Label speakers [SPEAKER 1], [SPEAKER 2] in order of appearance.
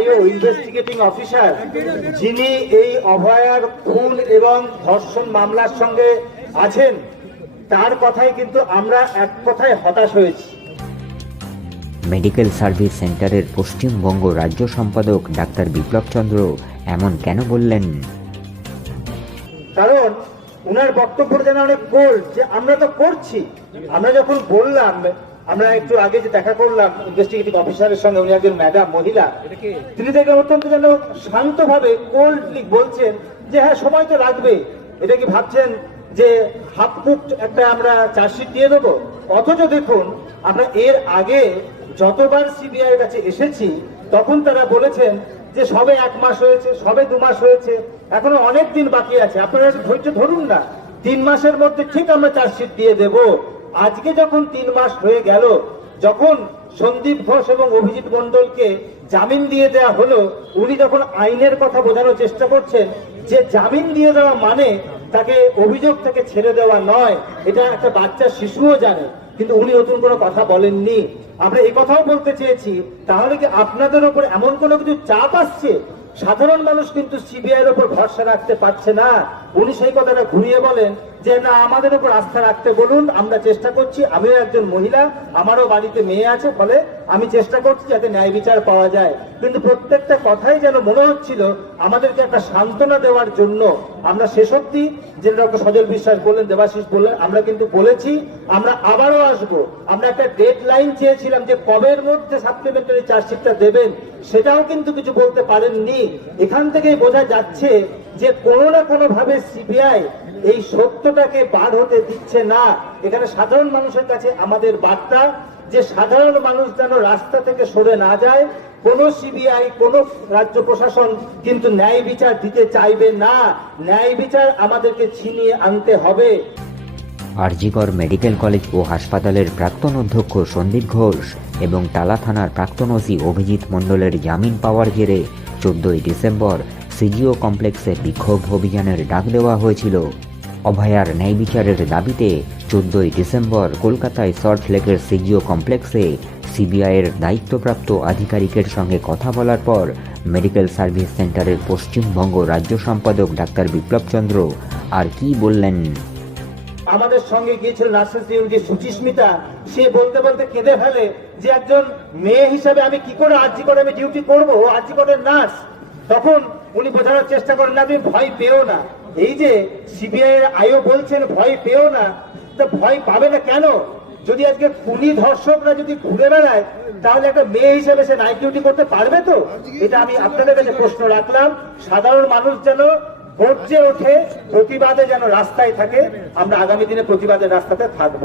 [SPEAKER 1] Investigating officer যিনি এই অভয়ার খুন এবং ধর্ষণ মামলার সঙ্গে আছেন তার কথাই কিন্তু আমরা এক কথায় হতাশ হয়েছি।
[SPEAKER 2] মেডিকেল সার্ভিস সেন্টারের পশ্চিমবঙ্গ রাজ্য সম্পাদক ডাক্তার বিপ্লব চন্দ্র এমন কেন বললেন?
[SPEAKER 1] কারণ উনার বক্তব্য যেন অনেক কোল্ড যে আমরা তো করছি। আমরা যখন বললাম আমরা একটু আগে যে দেখা করলাম ইনভেস্টিগেটিভ অফিসারের সঙ্গে উনি একজন ম্যাডাম মহিলা। তিনি দেখলাম অত্যন্ত যেন শান্তভাবে কোল্ডলি বলছেন যে হ্যাঁ সময় তো লাগবে এটা কি ভাবছেন যে হাফ কুকড একটা আমরা চার্জশিট দিয়ে দেবো? অথচ দেখুন আমরা এর আগে যতবার সিবিআই কাছে এসেছি তখন তারা বলেছেন যে সবে এক মাস হয়েছে সবে দু মাস হয়েছে এখনও অনেক দিন বাকি আছে। আপনারা ধৈর্য ধরুন না। তিন মাসের মধ্যে ঠিক আমরা চার্জশিট দিয়ে দেব। আজকে যখন তিন মাস হয়ে গেল, যখন সন্দীপ ঘোষ এবং অভিজিৎ মন্ডলকে জামিন দিয়ে দেওয়া হলো, উনি যখন আইনের কথা বোঝানোর চেষ্টা করছেন, যে জামিন দিয়ে দেওয়া মানে তাকে অভিযোগ থেকে ছেড়ে দেওয়া নয়, এটা একটা বাচ্চা শিশুও জানে, কিন্তু উনি নতুন কোনো কথা বলেননি। আমরা এই কথাও বলতে চেয়েছি, তাহলে কি আপনাদের ওপর এমন কোনো কিছু চাপ আসছে? সাধারণ মানুষ কিন্তু সিবিআই এর উপর ভরসা রাখতে পারছে না। উনি সেই কথাটা ঘুরিয়ে বলেন যে না, আমাদের উপর আস্থা রাখতে বলুন, আমরা চেষ্টা করছি। আমিও একজন মহিলা, আমারও বাড়িতে মেয়ে আছে, ফলে আমি চেষ্টা করছি যাতে ন্যায় বিচার পাওয়া যায়। কিন্তু প্রত্যেকটা কথাই যেন মনে হচ্ছিল, আমাদেরকে একটা সান্ত্বনা দেওয়ার জন্য। আমরা শেষ অব্দি যে ডক্টর সজল বিশ্বাস বললেন, দেবাশিস বললেন, আমরা কিন্তু বলেছি, আমরা আবারও আসব। আমরা একটা ডেড লাইন চেয়েছিলাম যে কবের মধ্যে সাপ্লিমেন্টারি চার্জশিটটা দেবেন, সেটাও কিন্তু কিছু বলতে পারেননি। এখান থেকেই বোঝা যাচ্ছে যে কোনো না কোনো ভাবে সিবিআই এই সত্যটাকে বার হতে দিচ্ছে না। এখানে সাধারণ মানুষের কাছে আমাদের বার্তা যে সাধারণ মানুষ যেন রাস্তা থেকে সরে না যায়, কোন সিবিআই কোন রাজ্য প্রশাসন কিন্তু ন্যায় বিচার দিতে চাইবে না। ন্যায় বিচার আমাদেরকে ছিনিয়ে আনতে হবে।
[SPEAKER 2] আরজিকর মেডিকেল কলেজ ও হাসপাতালের প্রাক্তন অধ্যক্ষ সন্দীপ ঘোষ এবং টালা থানার প্রাক্তন ওসি অভিজিৎ মণ্ডলের জামিন পাওয়ার জেরে চোদ্দই ডিসেম্বর সিজিও কমপ্লেক্সে বিক্ষোভ অভিযানের ডাক দেওয়া হয়েছিল। অভয়ার ন্যায় বিচারের দাবিতে চোদ্দই ডিসেম্বর কলকাতায় সল্ট লেকের সিজিও কমপ্লেক্সে সিবিআইয়ের দায়িত্বপ্রাপ্ত আধিকারিকের সঙ্গে কথা বলার পর মেডিকেল সার্ভিস সেন্টারের পশ্চিমবঙ্গ রাজ্য সম্পাদক ডাক্তার বিপ্লব চন্দ্র আর কি বললেন।
[SPEAKER 1] আমাদের সঙ্গে গিয়েছিল নার্সেস ইউনিটি সুচিস্মিতা, সে বলতে বলতে কেঁদে ফেলে যে একজন মেয়ে হিসাবে আমি কি করে আর্জি করে আমি ডিউটি করব? আর্জি করে নার্স তখন উনি বোঝানোর চেষ্টা করেন, না তুমি ভয় পেও না। এই যে সিবিআই এর আয়ও বলছেন, ভয় পেও না। তো ভয় পাবে না কেন? যদি আজকে খুনি ধর্ষকরা যদি ঘুরে বেড়ায়, তাহলে একটা মেয়ে হিসেবে সে নাইট ডিউটি করতে পারবে তো? এটা আমি আপনাদের কাছে প্রশ্ন রাখলাম। সাধারণ মানুষ যেন গর্জে ওঠে, প্রতিবাদে যেন রাস্তায় থাকে, আমরা আগামী দিনে প্রতিবাদের রাস্তাতে থাকব।